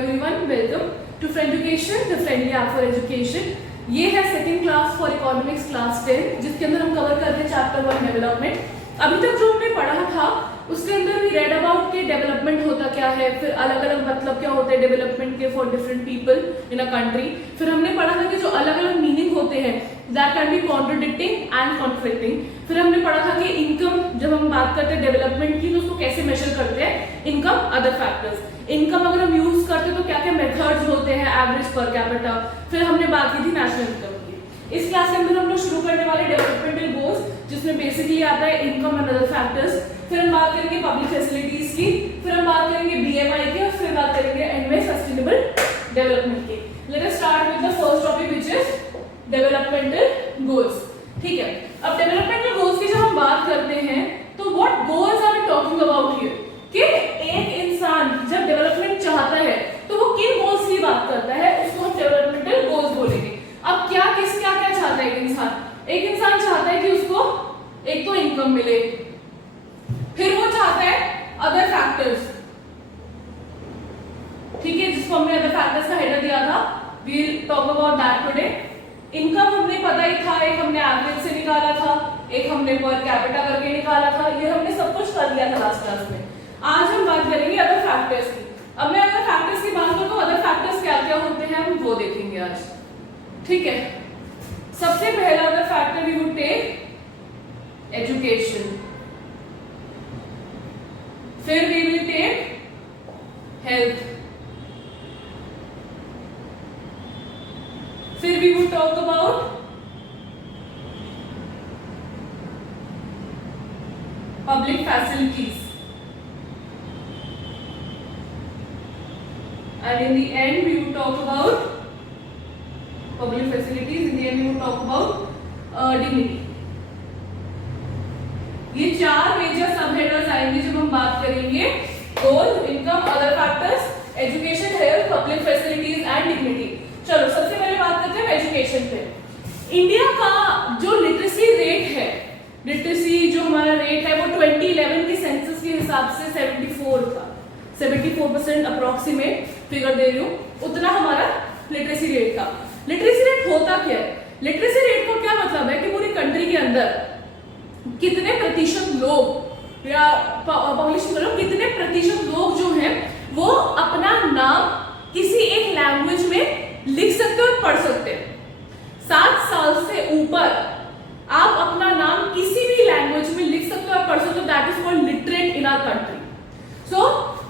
everyone, welcome to Frienducation, the friendly app for education। ये है second class for economics class 10, जिसके अंदर हम कवर करते हैं चैप्टर 1 डेवलपमेंट। अभी तक जो हमने पढ़ा था उसके अंदर भी रेड अबाउट के डेवलपमेंट होता क्या है, फिर अलग अलग मतलब क्या होते हैं डेवलपमेंट के for different people in a country. फिर हमने पढ़ा था कि जो अलग अलग मीनिंग होते हैं that can be contradicting and conflicting. फिर हमने पढ़ा था कि इनकम, जब हम बात करते हैं डेवलपमेंट की तो उसको कैसे मेजर करते हैं, इनकम, अदर फैक्टर्स। इनकम अगर हम यूज करते हैं तो क्या क्या मेथड्स होते हैं, एवरेज पर कैपिटा। फिर हमने बात की थी नेशनल इनकम की। इस क्लास के अंदर हम लोग शुरू करने वाले डेवलपमेंटल गोल्स, जिसमें बेसिकली आता है इनकम एंड अदर फैक्टर्स। फिर हम बात करेंगे पब्लिक फैसिलिटीज की, फिर हम बात करेंगे बीएमआई की, और फिर बात करेंगे एंड में सस्टेनेबल डेवलपमेंट की। Let us start with the first topic which is developmental goals. ठीक है, अब डेवलपमेंटल गोल्स की जब हम बात करते हैं तो what goals are we talking about here, कि एक इंसान जब डेवलपमेंट चाहता है तो वो किन गोल्स की बात करता है, उसको हम डेवलपमेंटल गोल्स बोलेंगे। अब क्या चाहता है एक इंसान चाहता है कि उसको एक तो इनकम मिले, फिर वो चाहता है अदर फैक्टर्स, ठीक है, जिसको हमने अदर फैक्टर्स का हेडर दिया था, we will talk about that today. Income हमने पता ही था, एक हमने एवरेज से निकाला था, एक हमने पर कैपिटा करके निकाला था, ये हमने सब कुछ कर लिया था लास्ट क्लास में। आज हम बात करेंगे अदर फैक्टर्स की। अब मैं अदर फैक्टर्स की बात करूं तो अदर फैक्टर्स क्या क्या होते हैं हम वो देखेंगे आज। ठीक है, सबसे पहला other factor we would take education, फिर वी विल टेक हेल्थ, फिर we would talk about public facilities, and in the end we would talk about public facilities, in the end we would talk about dignity। ये चार major सब headers आएंगे जब हम बात करेंगे goal, income, other factors, education, health, public facilities and dignity. चलो सबसे पहले बात करते हैं एजुकेशन पे। इंडिया का जो लिटरेसी रेट है, लिटरेसी जो हमारा रेट है वो 2011 के सेंसस के हिसाब से 74 था, 74% अप्रोक्सीमेट फिगर दे रही हूँ, उतना हमारा लिटरेसी रेट था। लिटरेसी रेट होता क्या है, लिटरेसी रेट को क्या मतलब है कि पूरी कंट्री के अंदर कितने प्रतिशत लोग या पॉपुलेशन करो कितने प्रतिशत लोग जो हैं वो अपना नाम किसी एक लैंग्वेज में लिख सकते और पढ़ सकते हैं। 7 साल से ऊपर आप अपना नाम किसी भी लैंग्वेज में लिख सकते हो और पढ़ सकते हो, that is called literate in our country. So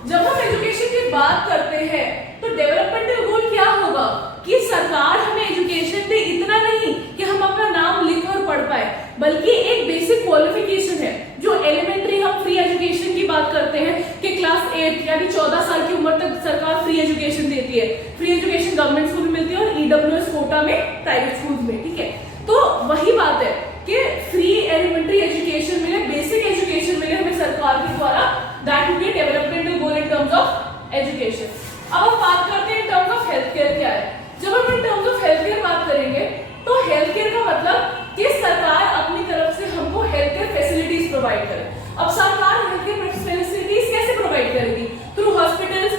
जब हम एजुकेशन की बात करते हैं तो डेवलपमेंटल गोल क्या होगा कि सरकार हमें एजुकेशन दे, इतना नहीं कि हम अपना नाम लिख और पढ़ पाए, बल्कि एक बेसिक क्वालिफिकेशन है जो एलिमेंट्री, हम फ्री एजुकेशन की बात करते हैं कि क्लास 8 यानी 14 साल की उम्र तक सरकार फ्री एजुकेशन देती है। फ्री एजुकेशन गवर्नमेंट स्कूल में मिलती है और ईडब्ल्यूएस कोटा में प्राइवेट स्कूल में। ठीक है, तो वही बात है कि फ्री एलिमेंट्री एजुकेशन मिले, बेसिक एजुकेशन मिले हमें सरकार के द्वारा, that would be developmental goal in terms of education. अब हम बात करते हैं in terms of health care क्या है। जब हम in terms of health care बात करेंगे तो हेल्थ केयर का मतलब कि सरकार अपनी तरफ से हमको हेल्थ केयर फैसिलिटीज प्रोवाइड करे। अब सरकार हेल्थ केयर फैसिलिटीज कैसे प्रोवाइड करेगी, थ्रू हॉस्पिटल्स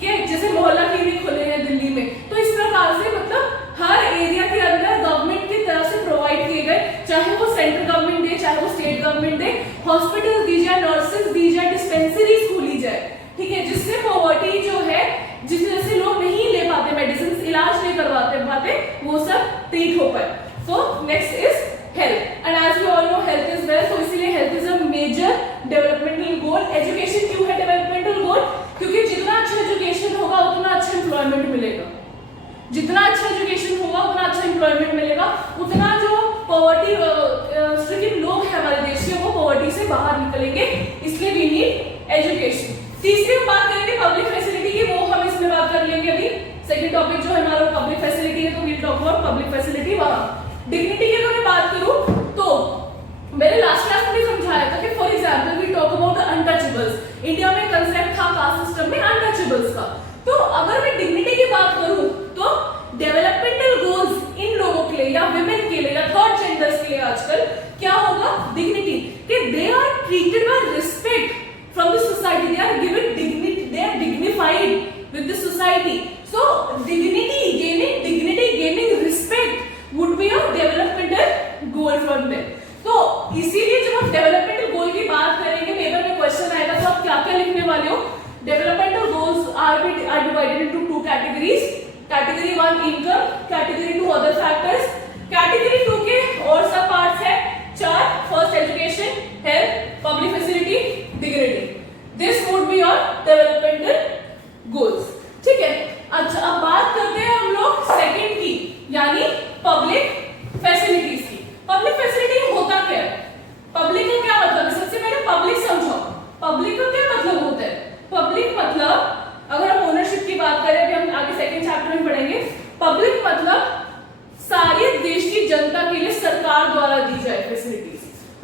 के, जैसे मोहल्ला क्लिनिक खुले हैं दिल्ली में, तो इस प्रकार से मतलब हर एरिया के अंदर गवर्नमेंट की तरफ से प्रोवाइड किए गए, चाहे वो सेंट्रल गवर्नमेंट दे चाहे वो स्टेट गवर्नमेंट दे, हॉस्पिटल दी जाए, नर्सेज दी जाए, डिस्पेंसरीज खोली जाए। ठीक है, जिससे पॉवर्टी जो है, जिस वजह से लोग नहीं ले पाते मेडिसिन, इलाज नहीं करवाते पाते, वो सब ट्रीट हो पाए। So next is health, and as you all know health is wealth, तो इसीलिए health is a major developmental goal. Education क्यों है डेवलपमेंटल गोल, क्योंकि जितना अच्छा एजुकेशन होगा उतना अच्छा एम्प्लॉयमेंट मिलेगा, जितना अच्छा एजुकेशन होगा उतना अच्छा एम्प्लॉयमेंट मिलेगा, उतना जो पॉवर्टी स्ट्रिकन लोग हैं हमारे देश के वो पॉवर्टी से बाहर निकलेंगे, इसलिए वी नीड एजुकेशन। तीसरी हम बात करेंगे पब्लिक फैसिलिटी की, वो हम इसमें बात कर लेंगे अभी। सेकंड टॉपिक जो है हमारा पब्लिक फैसिलिटी है, तो we talk about public facility वहां। डिग्निटी की अगर मैं बात करूं तो मैंने लास्ट क्लास में भी समझाया था कि for example we talk about untouchables. India में कंसेप्ट था कास्ट सिस्टम में अनटचेबल्स का, तो अगर मैं डिग्निटी की बात करूं तो डेवलपमेंटल गोल्स इन लोगों के लिए या विमेन के लिए या थर्ड जेंडर्स के लिए आजकल क्या होगा, डिग्निटी, कि they are treated by respect from the society, they are given dignity, they are dignified with the society. So dignity gaining respect would be a developmental goal from them. तो इसीलिए जब हम डेवलपमेंटल गोल की बात करेंगे, paper में question आएगा तो आप क्या क्या लिखने वाले हो? Developmental goals are divided into two categories. Category 1 income, category 2 other factors. Category 2 के और सब पार्ट्स है 4. First education, health, public facility, dignity. This would be your developmental goals. ठीक है. अच्छा, अब बात करते हैं हम लोग सेकंड की, यानी पब्लिक फैसिलिटीज की. पब्लिक फैसिलिटी होता क्या है? पब्लिक का क्या मतलब है? सबसे पहले पब्लिक समझो. पब्लिक का क्या मतलब होता है? पब्लिक मतलब, अगर हम ओनरशिप की बात करें, अभी हम आगे सेकंड चैप्टर में पढ़ेंगे, पब्लिक मतलब सारे देश की जनता के लिए सरकार द्वारा दी जाए फैसिलिटीज,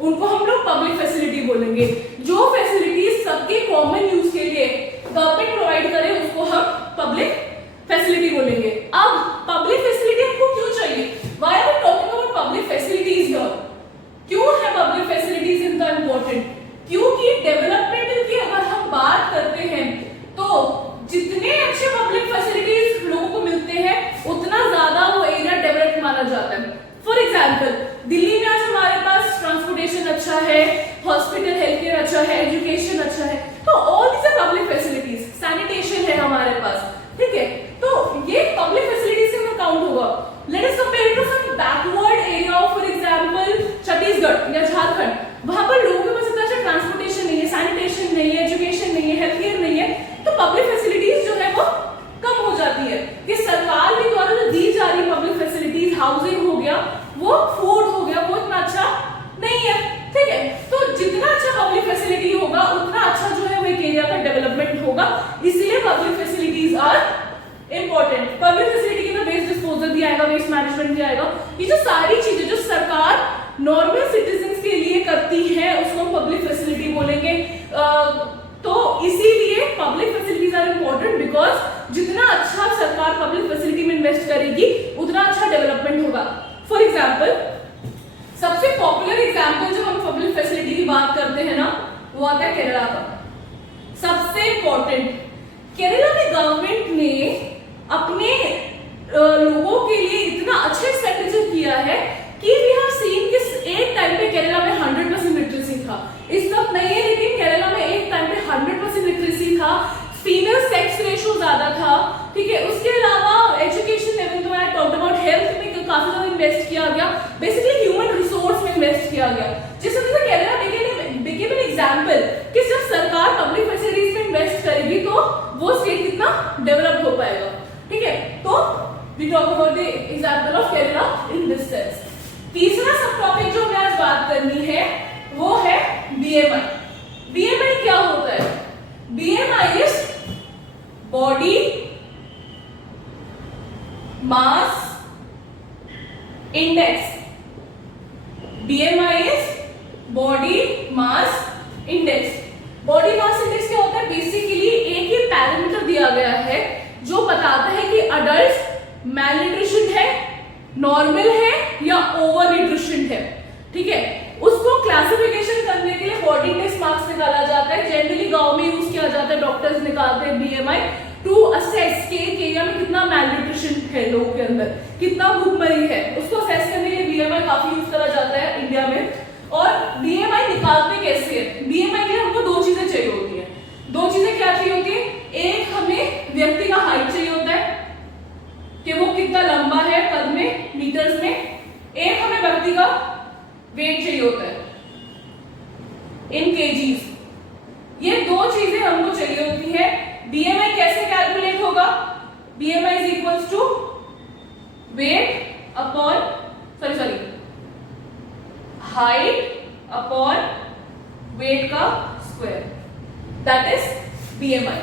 उनको हम लोग पब्लिक फैसिलिटी बोलेंगे. जो फैसिलिटीज सबके कॉमन यूज के लिए गवर्नमेंट प्रोवाइड करे उसको हम पब्लिक फैसिलिटी बोलेंगे. अब पब्लिक फैसिलिटी हमको क्यों चाहिए? Why are we talking about public facilities here? क्यों है पब्लिक फैसिलिटीज इनका इंपॉर्टेंट? क्योंकि डेवलपमेंट की अगर हम बात करते हैं तो जितने अच्छे पब्लिक फैसिलिटीज लोगों को मिलते हैं उतना ज्यादा वो एरिया डेवलप्ड माना जाता है. फॉर एग्जांपल, दिल्ली में आज हमारे पास ट्रांसपोर्टेशन अच्छा है, हॉस्पिटल हेल्थ केयर अच्छा है, एजुकेशन अच्छा है, तो all these are public facilities. Sanitation है हमारे पास, ठीक है, तो ये पब्लिक फैसिलिटीज में काउंट होगा. Let us compare to some backward area, for example Chhattisgarh या झारखंड. वहां पर लोगों के पास इतना अच्छा ट्रांसपोर्टेशन नहीं है, सैनिटेशन नहीं है, एजुकेशन नहीं है, हेल्थ केयर नहीं है, तो पब्लिक फैसिलिटीज जो है वो कम हो जाती है. कि सरकार के द्वारा जो दी जा रही पब्लिक फैसिलिटीज, हाउसिंग हो गया, वो फूड हो गया, वो इतना अच्छा नहीं है. ठीक है, तो जितना अच्छा पब्लिक फैसिलिटी होगा उतना अच्छा जो है वो एक एरिया का डेवलपमेंट होगा. इसलिए public facilities are important. Public facility के अंदर वेस्ट डिस्पोजल भी आएगा, वेस्ट मैनेजमेंट भी आएगा. ये जो सारी चीजें जो सरकार नॉर्मल सिटीजन्स के लिए करती है उसको हम पब्लिक फैसिलिटी बोलेंगे. तो इसीलिए public facilities are important because जितना अच्छा सरकार पब्लिक फैसिलिटी में इन्वेस्ट करेगी उतना अच्छा डेवलपमेंट होगा. फॉर एग्जाम्पल, सबसे पॉपुलर एग्जाम्पल जो हम पब्लिक फैसिलिटी की बात करते हैं ना, वो आता है केरला का. सबसे इंपॉर्टेंट, केरला में गवर्नमेंट ने अपने लोगों के लिए इतना अच्छा स्ट्रेटेजी किया है कि वी हैव सीन कि एक टाइम पे केरला में 100% लिटरेसी था. इस वक्त नहीं है, लेकिन केरला में एक टाइम पे 100% लिटरेसी था. फीमेल सेक्स रेशियो ज्यादा था. ठीक है, उसके अलावा एजुकेशन लेवल तो आई टॉक्ड अबाउट, हेल्थ में काफी ज्यादा इन्वेस्ट किया गया, बेसिकली ह्यूमन रिसोर्स में इन्वेस्ट किया गया, जिस वजह से केरला बिकेम एन एग्जांपल कि जब सरकार पब्लिक फैसिलिटीज में इन्वेस्ट करेगी तो वो स्टेट कितना डेवलप हो पाएगा. ठीक है, तो we talk about the example of Kerala in this sense. तीसरा सब टॉपिक जो हमें आज बात करनी है वो है बीएमआई. बीएमआई क्या होता है? BMI is body mass index. BMI is body mass index. Body mass index क्या होता है? बेसिकली एक ही पैरामीटर दिया गया है जो बताता है कि अडल्ट मैलन्यूट्रिशन है, नॉर्मल है या ओवर न्यूट्रिशन है. ठीक है, उसको क्लासिफिकेशन करने के लिए बॉडी टेस्ट मार्क्स निकाला जाता है. जनरली गांव में यूज किया जाता है, डॉक्टर्स निकालते हैं BMI टू असेस के एरिया में कितना मैलन्यूट्रिशन है लोगों के अंदर, कितना भूखमरी है, उसको असेस करने के लिए BMI काफी यूज करा जाता है इंडिया में. और BMI निकालते कैसे है? BMI के लिए हमको दो चीजें चाहिए होती है. दो चीजें क्या चाहिए होती है? एक, हमें व्यक्ति का हाइट चाहिए होता है कि वो कितना लंबा है कद में, मीटर्स में. एक, हमें व्यक्ति का वेट चाहिए होता है इन केजीज. ये दो चीजें हमको चाहिए होती है. BMI कैसे कैलकुलेट होगा? BMI is equals to weight upon height upon weight का square. That is BMI.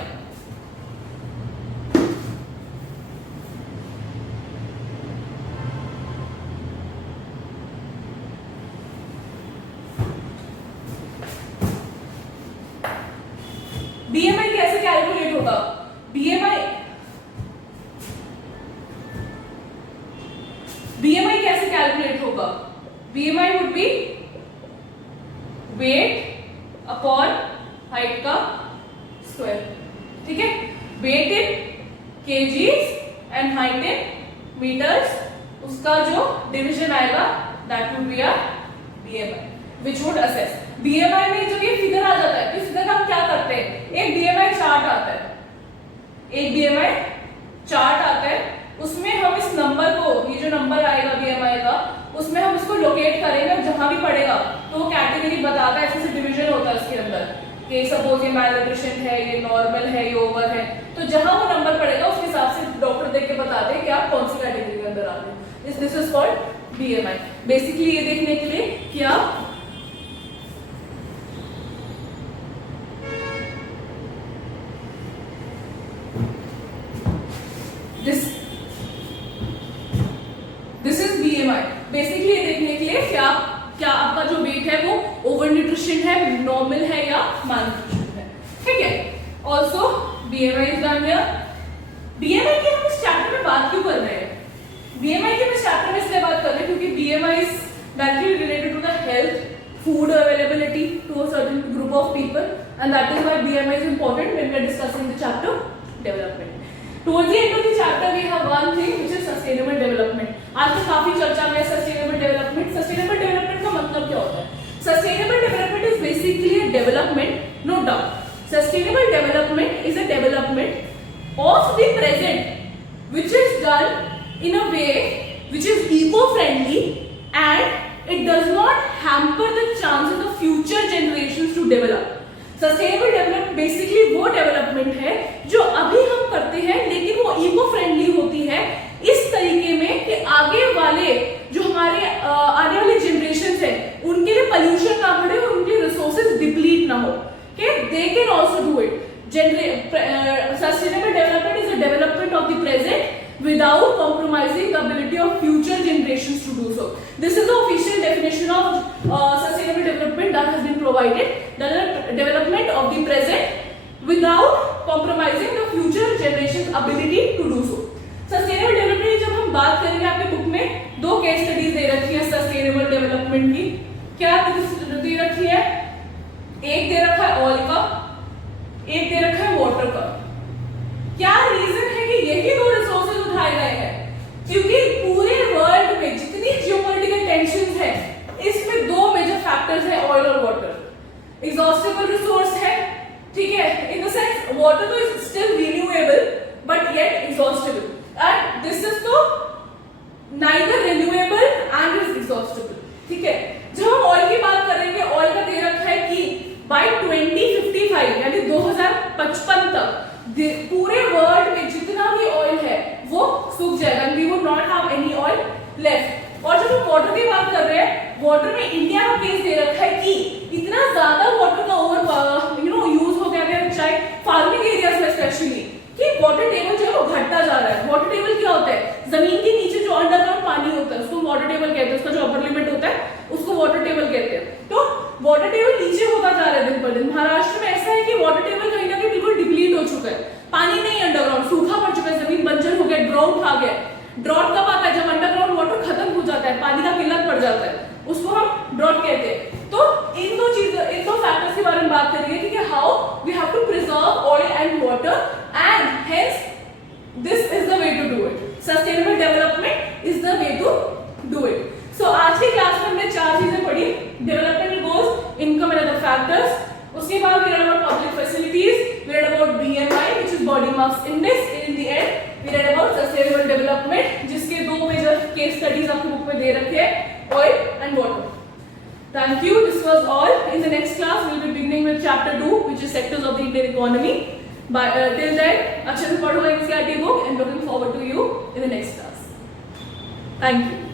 BMI कैसे कैलकुलेट होगा? BMI कैसे कैलकुलेट होगा? BMI would be weight upon height का स्क्वायर. ठीक है, weight in kgs and height in meters, उसका जो डिवीजन आएगा that would be a BMI which would assess. BMI में जब ये फिगर आ जाता है, इस फिगर का हम क्या करते हैं, एक BMI चार्ट आता है, एक BMI चार्ट आता है, उसमें हम इस नंबर को, ये जो नंबर आएगा BMI का, उसमें हम इसको लोकेट करेंगे, जहां भी पड़ेगा तो वो कैटेगरी बताता है, ऐसे डिवीजन होता है उसके अंदर कि सपोज ये मैलन्यूट्रिशन है, ये नॉर्मल है, ये ओवर है, तो जहां वो नंबर पड़ेगा उसके हिसाब से डॉक्टर देख के बताते हैं कि आप कौन सी कैटेगरी के अंदर आते हैं. This is called BMI. Basically ये देखने के लिए कि आप दिस इज BMI. बेसिकली ये देखने के लिए क्या आपका जो वेट है वो ओवर न्यूट्रिशन है, नॉर्मल है या मैलन्यूट्रिशन है. ठीक है. Also BMI is done here. BMI की हम इस चैप्टर में बात क्यों कर रहे हैं? BMI की हम इस चैप्टर में इसलिए बात कर रहे हैं क्योंकि BMI is directly related to the health, food availability to a certain group of people, and that is why BMI is important when we are discussing the chapter development. Towards the end of the chapter we have one thing which is sustainable development. आज तो काफी चर्चा में sustainable development. Sustainable development का मतलब क्या होता है? Sustainable development is basically a development, no doubt. Sustainable development is a development of the present which is done in a way which is eco-friendly and it does not hamper the chances of future generations to develop. Sustainable development basically वो development है जो अभी हम करते हैं लेकिन वो eco-friendly होती है इस तरीके में कि आगे वाले जो हमारे आने वाले generations हैं उनके लिए pollution ना बढ़े और उनके resources deplete ना हो. Okay, they can also do it. Sustainable development is a development of the present without compromising the ability of future generations to do so. This is the official definition of sustainable development that has been provided. The development of the present without compromising the future generations ability to do so. Sustainable development की जब हम बात करेंगे, आपके book में दो case studies दे रखी है सस्टेनेबल डेवलपमेंट की. क्या दे रखी है? एक दे रखा है ऑयल का, एक दे रखा है वाटर का. क्या रीजन है कि यही दो रिसोर्सेज उठाए गए हैं? क्योंकि पूरे वर्ल्ड में जितनी जियोपॉलिटिकल टेंशंस है इसमें दो मेजर फैक्टर्स है, ऑयल और वाटर. एग्जॉस्टेबल रिसोर्स है, ठीक है, इन द सेंस वाटर तो is still renewable but yet exhaustible, and this is तो neither renewable and is exhaustible. ठीक है. जब हम ऑयल की बात करेंगे, ऑयल का दे रखा है कि बाय 2055 यानी 2055 तक पूरे वर्ल्ड में जितना भी ऑयल है वो सूख जाएगा. We would not have any oil left. और जब हम वाटर की बात कर रहे हैं, वाटर में इंडिया का केस दे रखा है कि इतना ज्यादा वाटर का ओवर यूज हो गया है, चाहे फार्मिंग एरियाज में स्पेशली, कि वाटर टेबल जो है वो घटता जा रहा है. वाटर टेबल क्या होता है? जमीन के नीचे जो अंडरग्राउंड पानी होता है उसको वाटर टेबल कहते हैं. उसका जो अपर लिमिट होता है उसको वाटर टेबल कहते हैं. तो वाटर टेबल नीचे होता जा रहा है दिन पर दिन. महाराष्ट्र में ऐसा है कि वाटर टेबल कहीं ना कहीं बिल्कुल डिप्लीट हो चुका है. पानी नहीं, अंडरग्राउंड सूखा पड़ चुका है, जमीन बंजर हो गया, ड्राउट आ गया. ड्रॉट कब आता है? जब अंडरग्राउंड वाटर खत्म हो जाता है, पानी का किल्लत पड़ जाता है, उसको हम ड्रॉट कहते हैं. तो इन दो फैक्टर्स के बारे में बात करेंगे कि how we have to preserve oil and water and hence this is the way to do it. Sustainable development is the way to do it. So आज की क्लास में हमने चार चीजें पढ़ी. Development goals, income and other factors. उसके बाद we read about public facilities, we read about BMI which is body mass index. In the end we read about sustainable development जिसके दो मेजर केस स्टडीज आपके book में दे रखे हैं, oil and water. Thank you. This was all. In the next class we will be beginning with chapter 2 which is sectors of the Indian economy. But till then अच्छे से पढ़ो NCERT book and looking forward to you in the next class. Thank you.